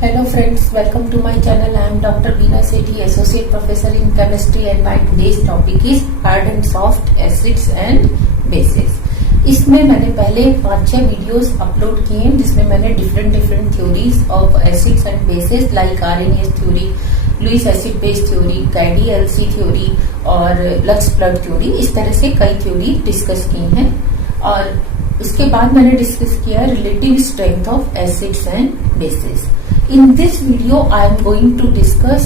Hello friends, welcome to my channel. I am Dr. Beena Sethi, Associate Professor in Chemistry, and my today's topic is hard and soft acids and bases. इसमें मैंने पहले 5-6 videos upload किए हैं जिसमें मैंने different theories of acids and bases like Arrhenius theory, Lewis acid base theory, Cady Elsey theory और Lux Flood theory, इस तरह से कई थ्योरी डिस्कस की हैं। और उसके बाद मैंने डिस्कस किया relative strength of acids and bases. In this video, I am going to discuss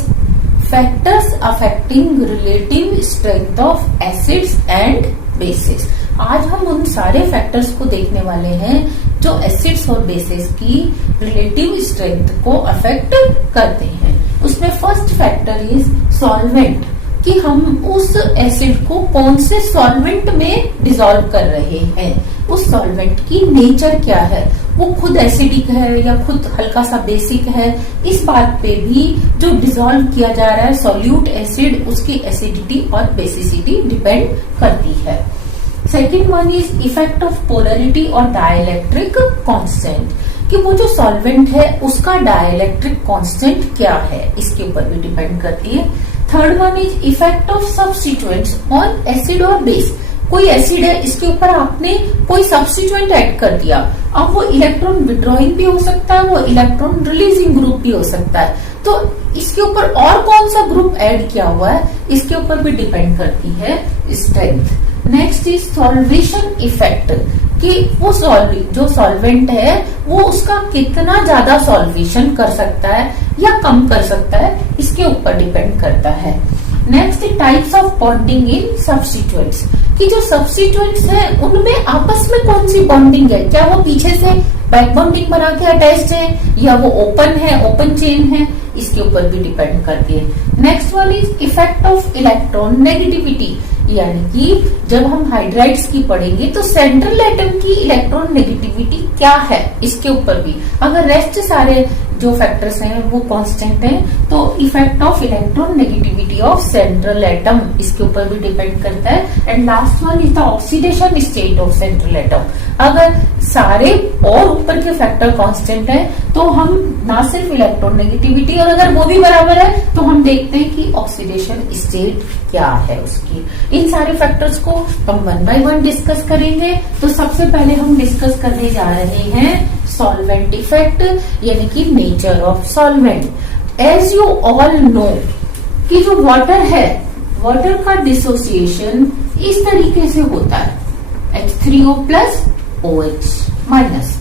factors affecting relative strength of acids and bases. आज हम उन सारे फैक्टर्स को देखने वाले हैं जो एसिड्स और बेसेस की रिलेटिव स्ट्रेंथ को अफेक्ट करते हैं। उसमें फर्स्ट फैक्टर इज सॉल्वेंट, कि हम उस एसिड को कौन से सॉल्वेंट में डिसॉल्व कर रहे हैं, उस सॉल्वेंट की नेचर क्या है, वो खुद एसिडिक है या खुद हल्का सा बेसिक है। इस बात पे भी जो डिसॉल्व किया जा रहा है सॉल्यूट एसिड, उसकी एसिडिटी और बेसिसिटी डिपेंड करती है। Second one is effect of polarity और डाइलेक्ट्रिक कांस्टेंट, कि वो जो सॉल्वेंट है उसका डाइलेक्ट्रिक कांस्टेंट क्या है, इसके ऊपर भी डिपेंड करती है। Third one is effect of substituents on acid और बेस, कोई एसिड है इसके ऊपर आपने कोई सब्स्टिट्यूएंट ऐड कर दिया, अब वो इलेक्ट्रॉन विड्रॉइंग भी हो सकता है, वो इलेक्ट्रॉन रिलीजिंग ग्रुप भी हो सकता है, तो इसके ऊपर और कौन सा ग्रुप ऐड किया हुआ है इसके ऊपर भी डिपेंड करती है strength. Next is solvation effect, कि वो जो सॉल्वेंट है वो उसका कितना ज्यादा सॉल्वेशन कर सकता है या कम कर सकता है, इसके ऊपर डिपेंड करता है। Next types of bonding in substituents, कि जो सब्स्टिट्यूएंट्स हैं उनमें आपस में कौन सी बॉन्डिंग है, क्या वो पीछे से बैक बॉन्डिंग बना के अटैच्ड है या वो ओपन है, ओपन चेन है, इसके ऊपर भी डिपेंड करती है। Next one is effect of electron negativity, यानी कि जब हम हाइड्राइड्स की पढ़ेंगे तो सेंट्रल एटम की इलेक्ट्रॉन नेगेटिविटी क्या है, इसके ऊपर भी। अगर रेस्ट सारे जो फैक्टर्स हैं वो कांस्टेंट हैं तो effect of electron negativity of central atom, इसके ऊपर भी डिपेंड करता है। And last one is the oxidation state of central atom, अगर सारे और ऊपर के फैक्टर कांस्टेंट हैं तो हम ना सिर्फ इलेक्ट्रॉन नेगेटिविटी, और अगर वो भी बराबर है तो हम देखते हैं कि ऑक्सीडेशन स्टेट क्या है उसकी। इन सारे फैक्टर्स को हम 1 by 1 डिस्कस करेंगे। तो सबसे पहले हम डिस्कस करने जा रहे हैं सॉल्वेंट इफेक्ट, यानी कि nature of solvent. As you all know कि जो वाटर है, वाटर का डिसोसिएशन इस तरीके से होता है H3O प्लस OH माइनस।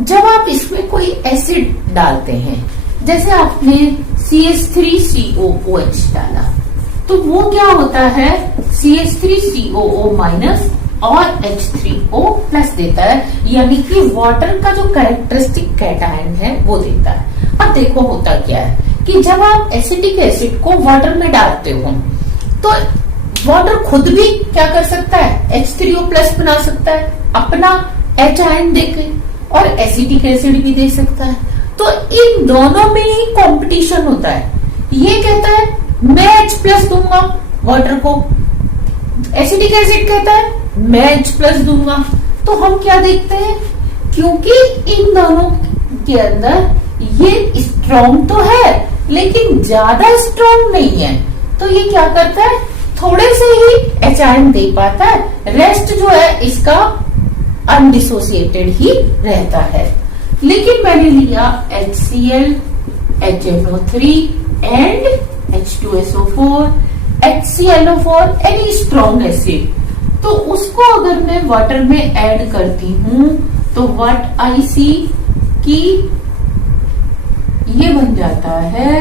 जब आप इसमें कोई एसिड डालते हैं, जैसे आपने CH3COOH डाला, तो वो क्या होता है CH3COO माइनस और H3O प्लस देता है, यानी कि वाटर का जो कैरेक्टरिस्टिक कैटायन है वो देता है। अब देखो होता क्या है कि जब आप एसिडिक एसिड को वाटर में डालते हो तो वाटर खुद भी क्या कर सकता है, H3O प्लस बना सकता है अपना H आयन देके, और एसिडिक एसिड भी दे सकता है। तो इन दोनों में ही कंपटीशन होता है। ये कहता है मैं H प्लस दूंगा वाटर को, एसिडिक एसिड कहता है मैं H प्लस दूंगा। तो हम क्या देखते हैं, क्योंकि इन दोनों के अंदर ये स्ट्रॉन्ग तो है लेकिन ज्यादा स्ट्रॉन्ग नहीं है, तो ये क्या करता है, थोड़े से ही H आयन दे पाता है, रेस्ट जो है इसका अनडिसोसिएटेड ही रहता है। लेकिन मैंने लिया HCl, HNO3 and H2SO4, HClO4, any strong acid, तो उसको अगर मैं वाटर में ऐड करती हूँ तो व्हाट आई सी कि ये बन जाता है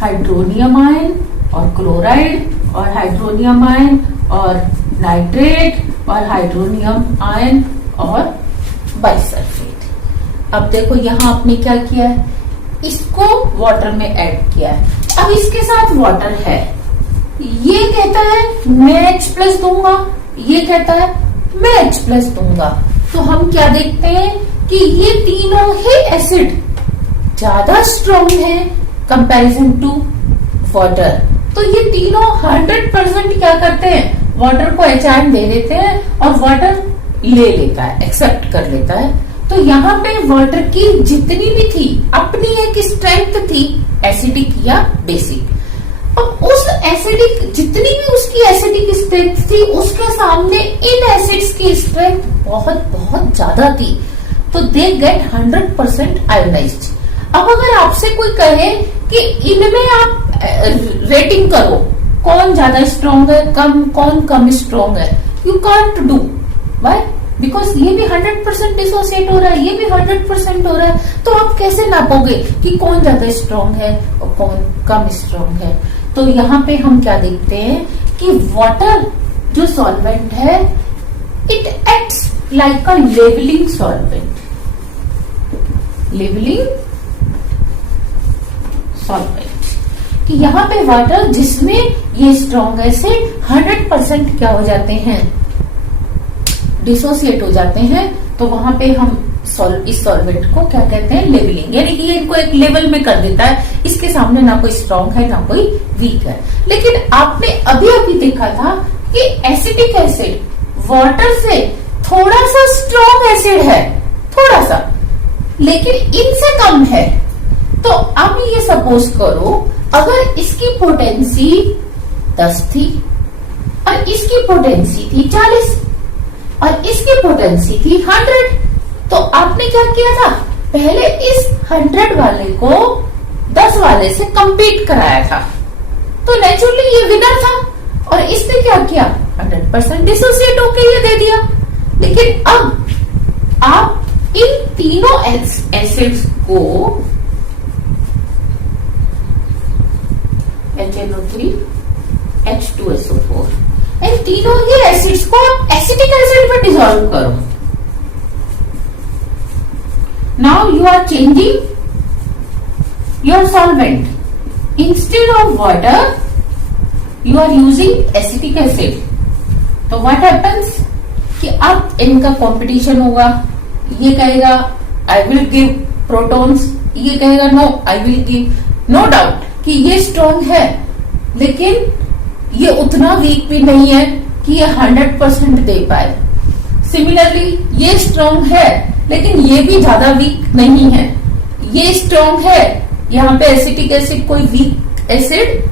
हाइड्रोनियम आयन और क्लोराइड, और हाइड्रोनियम आयन और नाइट्रेट, और हाइड्रोनियम आयन और बाइसल्फेट। अब देखो यहाँ आपने क्या किया है, इसको वाटर में ऐड किया है। अब इसके साथ वाटर है, ये कहता है मैं H प्लस दूंगा, ये कहता है मैं H प्लस दूंगा। तो हम क्या देखते हैं कि ये तीनों ही एसिड ज्यादा स्ट्रॉन्ग है कंपैरिजन टू वाटर। तो ये तीनों 100% क्या करते हैं, वाटर को H आयन दे देते हैं और वाटर ले लेता है, एक्सेप्ट कर लेता है। तो तो यहाँ पे वाटर की जितनी भी थी अपनी एक स्ट्रेंथ थी, एसिडिक या बेसिक। अब उस एसिडिक जितनी भी उसकी एसिडिक स्ट्रेंथ थी उसके सामने इन एसिड्स की स्ट्रेंथ बहुत बहुत ज्यादा थी, तो दे गेट 100% आयोनाइज्ड। अब अगर आपसे कोई कहे कि इनमें आप रेटिंग करो, कौन ज्यादा स्ट्रॉन्ग है, कौन कम स्ट्रॉन्ग है, you can't do. Why? Because ये भी 100% डिसोसिएट हो रहा है, ये भी 100% हो रहा है, तो आप कैसे नापोगे कि कौन ज्यादा स्ट्रॉन्ग है और कौन कम स्ट्रॉन्ग है। तो यहाँ पे हम क्या देखते हैं कि वाटर जो सॉल्वेंट है, it acts like a levelling solvent, levelling solvent, कि यहाँ पे वाटर जिसमें ये स्ट्रॉन्ग एसिड 100% क्या हो जाते हैं, डिसोसिएट हो जाते हैं, तो वहां पे हम इस सॉल्वेंट को क्या कहते हैं, लेवलिंग, यानी कि ये इनको एक लेवल में कर देता है, इसके सामने ना कोई स्ट्रॉन्ग है ना कोई वीक है। लेकिन आपने अभी अभी देखा था कि एसिटिक एसिड वाटर से थोड़ा सा स्ट्रॉन्ग एसिड है, थोड़ा सा, लेकिन इनसे कम है। तो अब ये सपोज करो अगर इसकी पोटेंसी 10 थी और इसकी पोटेंसी थी 40 और इसकी पोटेंसी थी 100, तो आपने क्या किया था, पहले इस 100 वाले को 10 वाले से कंपीट कराया था, तो नेचुरली ये विनर था, और इसने क्या किया, 100% डिसोसिएट होके ये दे दिया। लेकिन अब आप इन तीनों एसिड्स को HNO3 H2SO4, इन तीनों ही एसिड्स को आप एसिटिक एसिड में डिसॉल्व करो। Now you are changing your solvent, instead of water you are using acetic acid. तो व्हाट हैपेंस कि अब इनका कंपटीशन होगा, ये कहेगा आई विल गिव प्रोटॉन्स, ये कहेगा no I will give. No doubt कि ये स्ट्रॉन्ग है, लेकिन ये उतना वीक भी नहीं है कि ये 100% दे पाए। सिमिलरली ये स्ट्रॉन्ग है, लेकिन ये भी ज्यादा वीक नहीं है। ये स्ट्रॉन्ग है, यहाँ पे एसिटिक एसिड कोई वीक एसिड,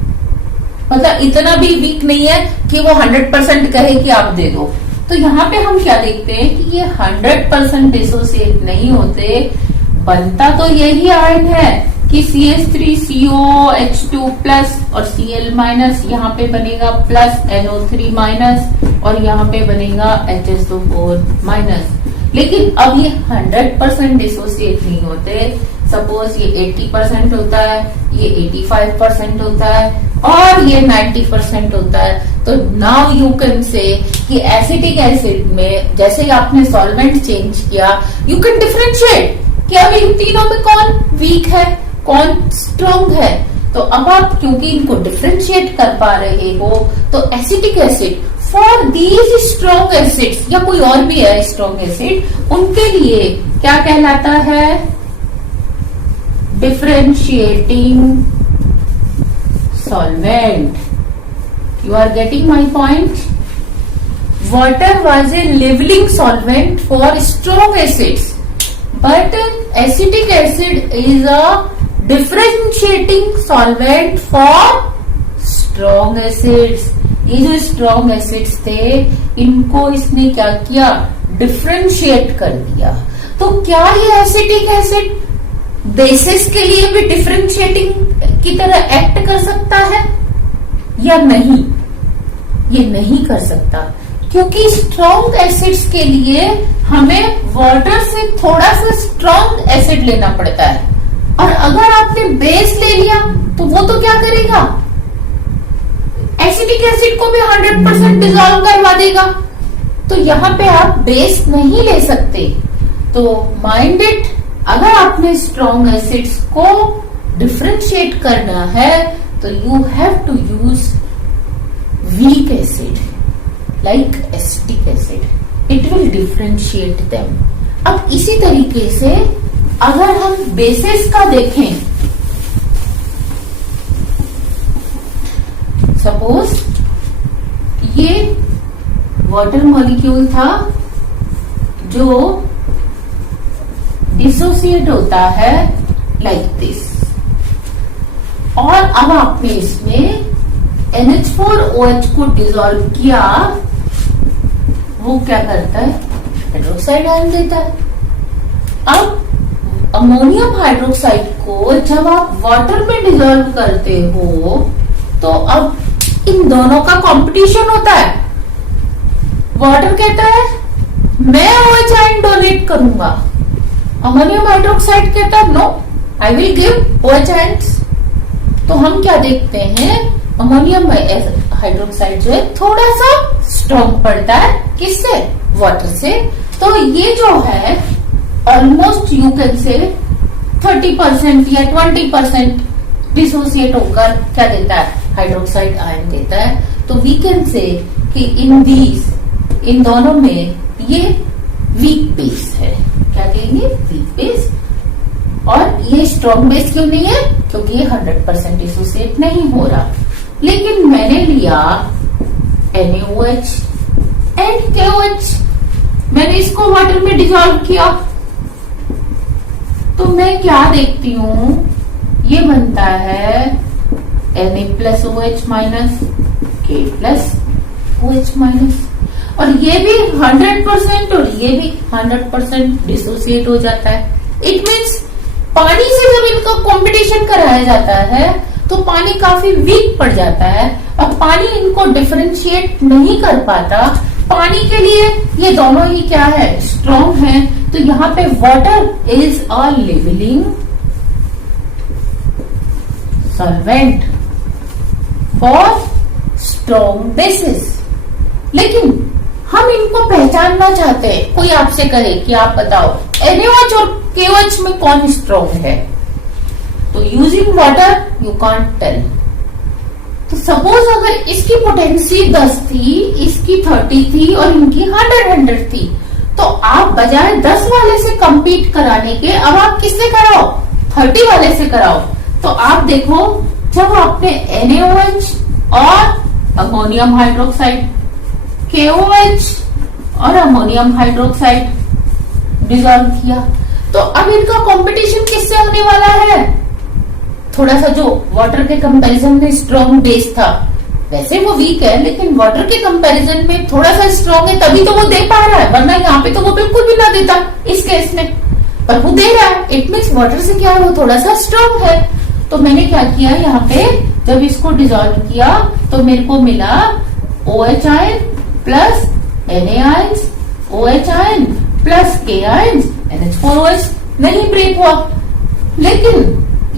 मतलब इतना भी वीक नहीं है कि वो 100% कहे कि आप दे दो। तो यहाँ पे हम क्या देखते हैं कि ये 100% डिसोसिएट नहीं होते, बनता तो यही आयन है कि CH3CO H2+ और Cl- यहाँ पे बनेगा प्लस NO3- और यहाँ पे बनेगा HSO4-। लेकिन अब ये 100% डिसोसिएट नहीं होते। सपोज ये 80% होता है, ये 85% होता है और ये 90% होता है। तो नाउ यू कैन से कि एसिटिक एसिड में जैसे ही आपने सॉल्वेंट चेंज किया, यू कैन डिफरेंशिएट कि अब इन तीनों में कौन वीक है कौन स्ट्रॉन्ग है। तो अब आप क्योंकि इनको डिफरेंशिएट कर पा रहे हो, तो acetic acid for these strong acids या कोई और भी है स्ट्रॉन्ग एसिड, उनके लिए क्या कहलाता है, differentiating solvent. You are getting my point. Water was a levelling solvent for strong acids, but acetic acid is a differentiating solvent for strong acids। ये जो strong acids थे, इनको इसने क्या किया, डिफरेंशिएट कर दिया। तो क्या ये एसिटिक एसिड बेसिस के लिए भी डिफरेंशिएटिंग की तरह एक्ट कर सकता है या नहीं? ये नहीं कर सकता, क्योंकि स्ट्रॉन्ग एसिड्स के लिए हमें वाटर से थोड़ा सा स्ट्रॉन्ग एसिड लेना पड़ता है, और अगर आपने बेस ले लिया तो वो तो क्या करेगा, एसिटिक एसिड को भी 100% डिसॉल्व करवा देगा। तो यहाँ पे आप बेस नहीं ले सकते। तो माइंड इट, अगर आपने स्ट्रॉन्ग एसिड्स को डिफरेंशिएट करना है तो you have to use weak acid like acetic acid, it will differentiate them। अब इसी तरीके से अगर हम बेसिस का देखें, सपोज ये वाटर मॉलिक्यूल था जो डिसोसिएट होता है लाइक दिस। और अब आपने इसमें NH4OH को डिसॉल्व किया, वो क्या करता है, हाइड्रोक्साइड आयन देता है। अब अमोनियम हाइड्रोक्साइड को जब आप वाटर में डिसॉल्व करते हो तो अब इन दोनों का कंपटीशन होता है। वाटर कहता है मैं OH आयन डोनेट करूंगा, अमोनियम हाइड्रोक्साइड कहता है no, I will give OH ions. तो हम क्या देखते हैं, अमोनियम हाइड्रोक्साइड जो है थोड़ा सा स्ट्रॉन्ग पड़ता है, किससे, वाटर से। तो ये जो है ऑलमोस्ट यू कैन से 30% या 20% डिसोसिएट होकर क्या देता है, हाइड्रोक्साइड आयन देता है। तो वी कैन से कि इन दोनों में ये वीक बेस है, क्या कहेंगे, वीक बेस। और ये स्ट्रॉन्ग बेस क्यों नहीं है, क्योंकि ये 100% डिसोसिएट नहीं हो रहा। लेकिन मैंने लिया NaOH एंड KOH, मैंने इसको वाटर में डिसॉल्व किया, तो मैं क्या देखती हूं, ये बनता है Na+OH माइनस K+OH माइनस, और ये भी 100% और ये भी 100% डिसोसिएट हो जाता है। इट मीन्स पानी से जब इनका कंपटीशन कराया जाता है तो पानी काफी वीक पड़ जाता है और पानी इनको डिफरेंशिएट नहीं कर पाता। पानी के लिए ये दोनों ही क्या है, स्ट्रॉन्ग है। तो यहाँ पे water is a levelling solvent for strong bases. लेकिन हम इनको पहचानना चाहते हैं, कोई आपसे कहे कि आप बताओ NaOH और KOH में कौन स्ट्रॉन्ग है, तो using water you can't tell. तो सपोज अगर इसकी पोटेंसी 10 थी, इसकी 30 थी और इनकी 100 थी, तो आप बजाय 10 वाले से compete कराने के अब आप किससे कराओ, 30 वाले से कराओ। तो आप देखो, जब आपने NaOH और अमोनियम हाइड्रोक्साइड, KOH और अमोनियम हाइड्रोक्साइड डिसॉल्व किया, तो अब इनका कंपटीशन किससे होने वाला है, थोड़ा सा जो वाटर के कंपैरिजन में स्ट्रॉन्ग बेस था, वैसे वो वीक है लेकिन वाटर के कंपैरिजन में थोड़ा सा स्ट्रॉन्ग है, तभी तो वो दे पा रहा है, वरना यहाँ पे तो वो बिल्कुल भी ना देता इस केस में, पर वो दे रहा है। इट मीन्स वाटर से क्या है, वो थोड़ा सा स्ट्रॉन्ग है। तो मैंने क्या किया, यहाँ पे जब इसको डिसॉल्व किया तो मेरे को मिला OH ion plus Na ion, OH ion plus K ion, NH4OH नहीं ब्रेक हुआ। लेकिन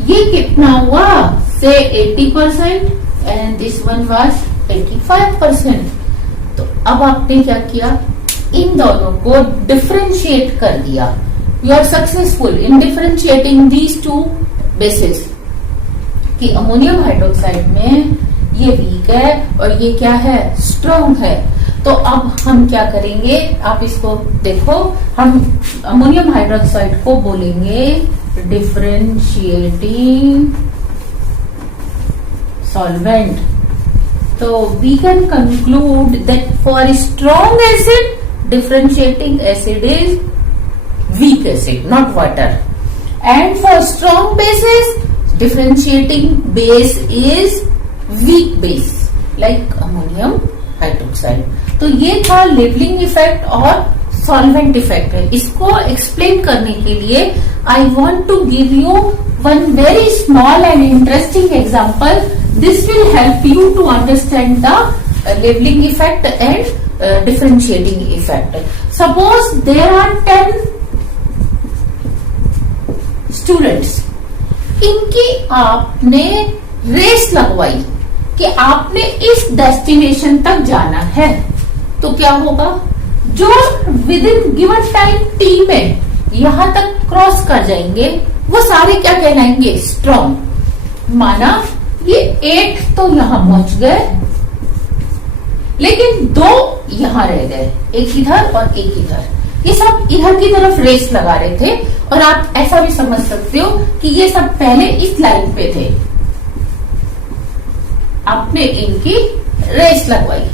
ये कितना हुआ, से 80% एंड दिस वन वाज 85%। तो अब आपने क्या किया, इन दोनों को डिफरेंशिएट कर दिया। You are successful in differentiating these two bases, कि अमोनियम हाइड्रोक्साइड में ये वीक है और ये क्या है, स्ट्रॉन्ग है। तो अब हम क्या करेंगे, आप इसको देखो, हम अमोनियम हाइड्रोक्साइड को बोलेंगे डिफरेंशिएटिंग सॉल्वेंट। तो we can conclude that for strong acid differentiating acid is weak acid, not water, and for strong bases differentiating base is weak base like ammonium hydroxide। तो ये था लेवलिंग इफेक्ट और solvent effect है। इसको explain करने के लिए I want to give you one very small and interesting example. This will help you to understand the levelling effect and differentiating effect. Suppose there are 10 students, इनकी आपने race लगवाई कि आपने इस डेस्टिनेशन तक जाना है, तो क्या होगा, जो with in given time T में यहां तक क्रॉस कर जाएंगे वो सारे क्या कहलाएंगे, स्ट्रॉन्ग। माना ये 8 तो यहां पहुंच गए, लेकिन 2 यहां रह गए, एक इधर और एक इधर। ये सब इधर की तरफ रेस लगा रहे थे, और आप ऐसा भी समझ सकते हो कि ये सब पहले इस लाइन पे थे, आपने इनकी रेस लगवाई।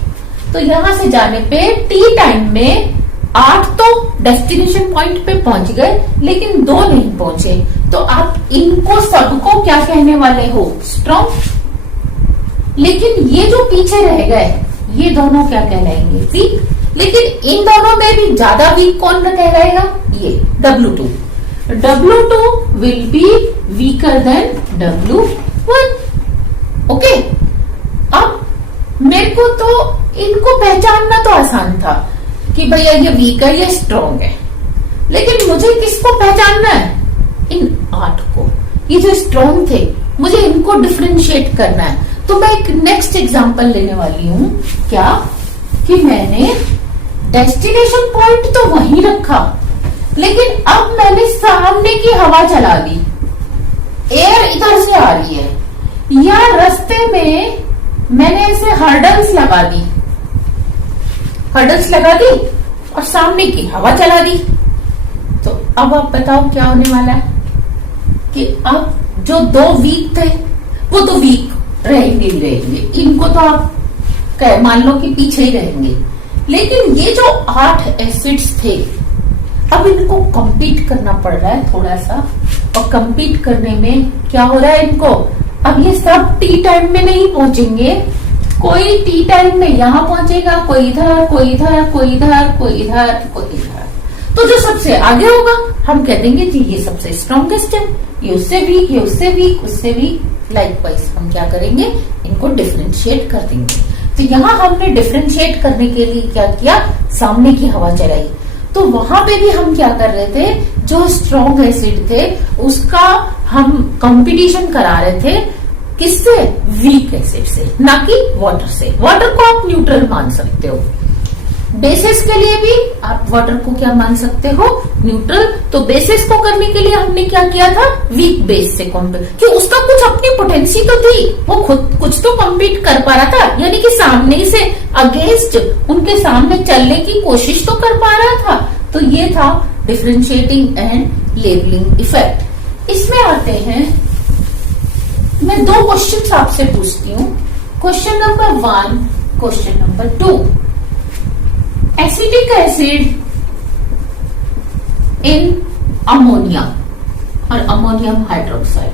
तो यहां से जाने पे टी टाइम में 8 तो डेस्टिनेशन पॉइंट पे पहुंच गए लेकिन 2 नहीं पहुंचे, तो आप इनको सबको क्या कहने वाले हो? स्ट्रॉन्ग। लेकिन ये जो पीछे रह गए ये दोनों क्या कहलाएंगे? वीक। लेकिन इन दोनों में भी ज्यादा वीक कौन कहलाएगा? ये W2। W2 will be weaker then W1। Okay, अब मेरे को तो इनको पहचानना तो आसान था कि भैया ये वीक है, ये स्ट्रॉन्ग है, लेकिन मुझे किसको पहचानना है? इन 8 को। ये जो स्ट्रॉन्ग थे मुझे इनको डिफरेंशिएट करना है। तो मैं एक नेक्स्ट एग्जांपल लेने वाली हूं, क्या कि मैंने डेस्टिनेशन पॉइंट तो वहीं रखा, लेकिन अब मैंने सामने की हवा चला दी, एयर इधर से आ रही है, या रास्ते में मैंने ऐसे हर्डल्स लगा दी, और सामने की हवा चला दी। तो अब आप बताओ क्या होने वाला है? कि अब जो 2 वीक थे वो तो वीक रहेंगे, इनको तो आप मान लो कि पीछे ही रहेंगे, लेकिन ये जो 8 एसिड्स थे अब इनको कंपीट करना पड़ रहा है थोड़ा सा, और कंपीट करने में क्या हो रहा है इनको? अब ये सब टी टाइम में नहीं पहुंचेंगे, कोई टी टाइम में यहां पहुंचेगा, कोई इधर, कोई इधर, कोई इधर, कोई इधर, कोई इधर। तो जो सबसे आगे होगा हम कह देंगे जी ये सबसे स्ट्रॉन्गेस्ट है, ये उससे वीक, ये उससे वीक, उससे वीक। लाइकवाइज हम क्या करेंगे? इनको डिफरेंशिएट कर देंगे। तो यहाँ हमने डिफरेंशिएट करने के लिए क्या किया? सामने की हवा चलाई। तो वहां पे भी हम क्या कर रहे थे? जो स्ट्रॉन्ग एसिड थे उसका हम कंपटीशन करा रहे थे, किससे? वीक एसिड से, ना कि वाटर से। वाटर को आप न्यूट्रल मान सकते हो। बेसिस के लिए भी आप वाटर को क्या मान सकते हो? न्यूट्रल। तो बेसिस को करने के लिए हमने क्या किया था? वीक बेस से कंपेयर, कि उसका कुछ अपनी पोटेंसी तो थी, वो खुद कुछ तो कम्पीट कर पा रहा था, यानी कि सामने से अगेंस्ट उनके सामने चलने की कोशिश तो कर पा रहा था। तो ये था डिफरेंशिएटिंग एंड लेबलिंग इफेक्ट। इसमें आते हैं, मैं 2 क्वेश्चन आपसे पूछती हूँ। Question number 1, question number 2। Acetic acid in ammonia और ammonium hydroxide,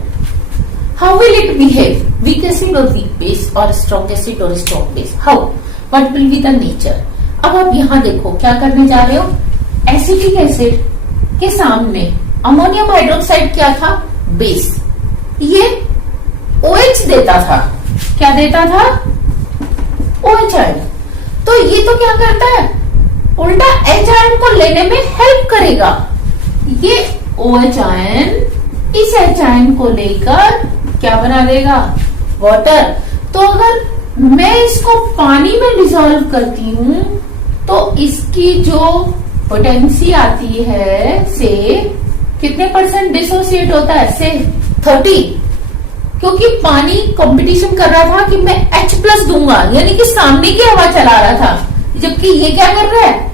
how will it behave? Weak acid और वीक बेस, और स्ट्रॉन्ग एसिड और strong base, how, what will be the nature? अब आप यहां देखो क्या करने जा रहे हो? एसिटिक एसिड के सामने अमोनियम हाइड्रोक्साइड क्या था? बेस। ये OH देता था, क्या देता था? OH ion. तो ये तो क्या करता है? उल्टा H आयन को लेने में हेल्प करेगा। ये OH आयन इस H आयन को लेकर क्या बना देगा? वाटर। तो अगर मैं इसको पानी में डिसॉल्व करती हूं तो इसकी जो पोटेंसी आती है से कितने % डिसोसिएट होता है? से 30, क्योंकि पानी कंपटीशन कर रहा था कि मैं H+ दूंगा, यानी कि सामने की हवा चला रहा था, जबकि ये क्या कर रहा है?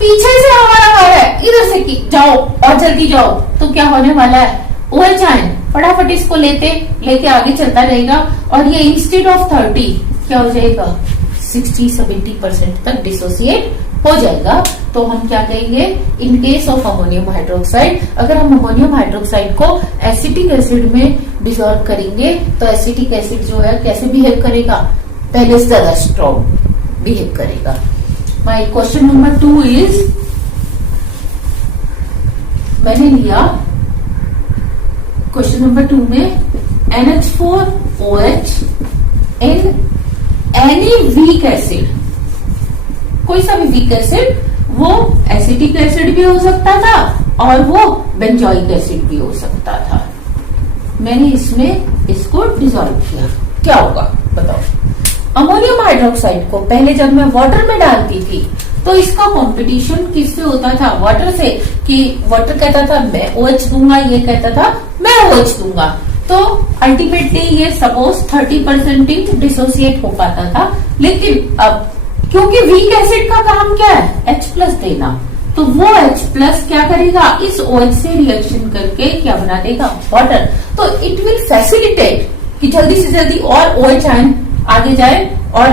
पीछे से हवा लगा रहा है, इधर से कि जाओ और जल्दी जाओ। तो क्या होने वाला है? OH आयन फटाफट इसको लेके आगे चलता रहेगा, और ये इंस्टेड ऑफ 30 क्या हो जाएगा? 60-70% तक डिसोसिएट हो जाएगा। तो हम क्या कहेंगे? In case of ammonium hydroxide, अगर हम अमोनियम हाइड्रोक्साइड को एसिटिक एसिड में डिसॉल्व करेंगे तो एसिटिक एसिड जो है कैसे बिहेव करेगा? पहले से ज्यादा स्ट्रॉन्ग बिहेव करेगा। माय क्वेश्चन नंबर 2 इज, मैंने लिया क्वेश्चन नंबर 2 में NH4OH in any weak acid, कोई सा भी वीक एसिड, वो एसिटिक एसिड भी हो सकता था और वो बेंजोइक एसिड भी हो सकता था। मैंने इसमें इसको डिसॉल्व किया, क्या होगा बताओ? अमोनियम हाइड्रोक्साइड को पहले जब मैं वाटर में डालती थी तो इसका कंपटीशन किससे होता था? वाटर से, कि वाटर कहता था मैं OH दूंगा, ये कहता था मैं OH दूंगा। तो अल्टीमेटली ये सपोज 30% डिसोसिएट हो पाता था। लेकिन अब क्योंकि वीक एसिड का काम क्या है? H+ देना, तो वो H+ क्या करेगा? इस OH से रिएक्शन करके क्या बना देगा? वाटर। तो इट विल फैसिलिटेट कि जल्दी से जल्दी और OH आयन आगे जाए और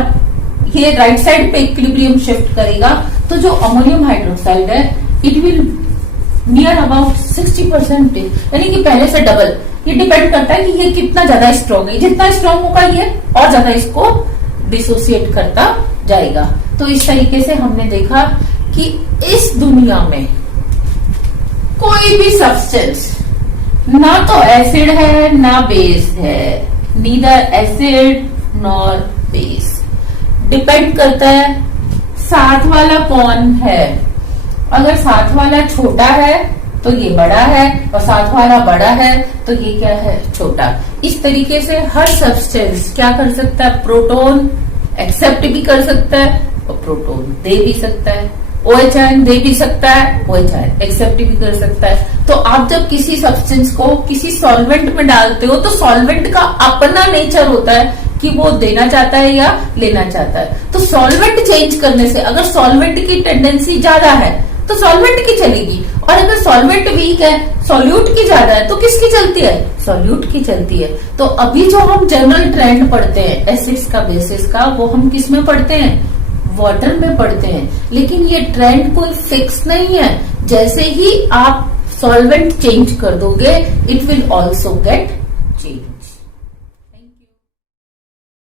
ये राइट साइड पे इक्विलिब्रियम शिफ्ट करेगा। तो जो अमोनियम हाइड्रोक्साइड है इट विल नियर अबाउट 60%, यानी कि पहले से डबल। ये डिपेंड करता है कि ये कितना ज्यादा स्ट्रॉन्ग है, जितना स्ट्रॉन्ग होगा ये और ज्यादा इसको डिसोसिएट करता जाएगा। तो इस तरीके से हमने देखा कि इस दुनिया में कोई भी सब्सटेंस ना तो एसिड है ना बेस है, neither acid nor base. Depend करता है साथ वाला कौन है। अगर साथ वाला छोटा है तो ये बड़ा है, और साथ वाला बड़ा है तो ये क्या है, छोटा। इस तरीके से हर सब्सटेंस क्या कर सकता है, प्रोटॉन एक्सेप्ट भी कर सकता है और प्रोटॉन दे भी सकता है, OH आयन दे भी सकता है, OH आयन एक्सेप्ट भी कर सकता है। तो आप जब किसी सब्सटेंस को किसी सॉल्वेंट में डालते हो तो सॉल्वेंट का अपना नेचर होता है कि वो देना चाहता है या लेना चाहता है। तो सॉल्वेंट चेंज करने से अगर सॉल्वेंट की टेंडेंसी ज्यादा है तो सॉल्वेंट की चलेगी, और अगर सॉल्वेंट वीक है, सॉल्यूट की ज्यादा है, तो किसकी चलती है, सॉल्यूट की चलती है। तो अभी जो हम जनरल ट्रेंड पढ़ते हैं एसिड्स का बेसिस का, वो हम किस में पढ़ते हैं, वाटर में पढ़ते हैं। लेकिन ये ट्रेंड कोई फिक्स नहीं है, जैसे ही आप सॉल्वेंट चेंज कर दोगे इट विल ऑल्सो गेट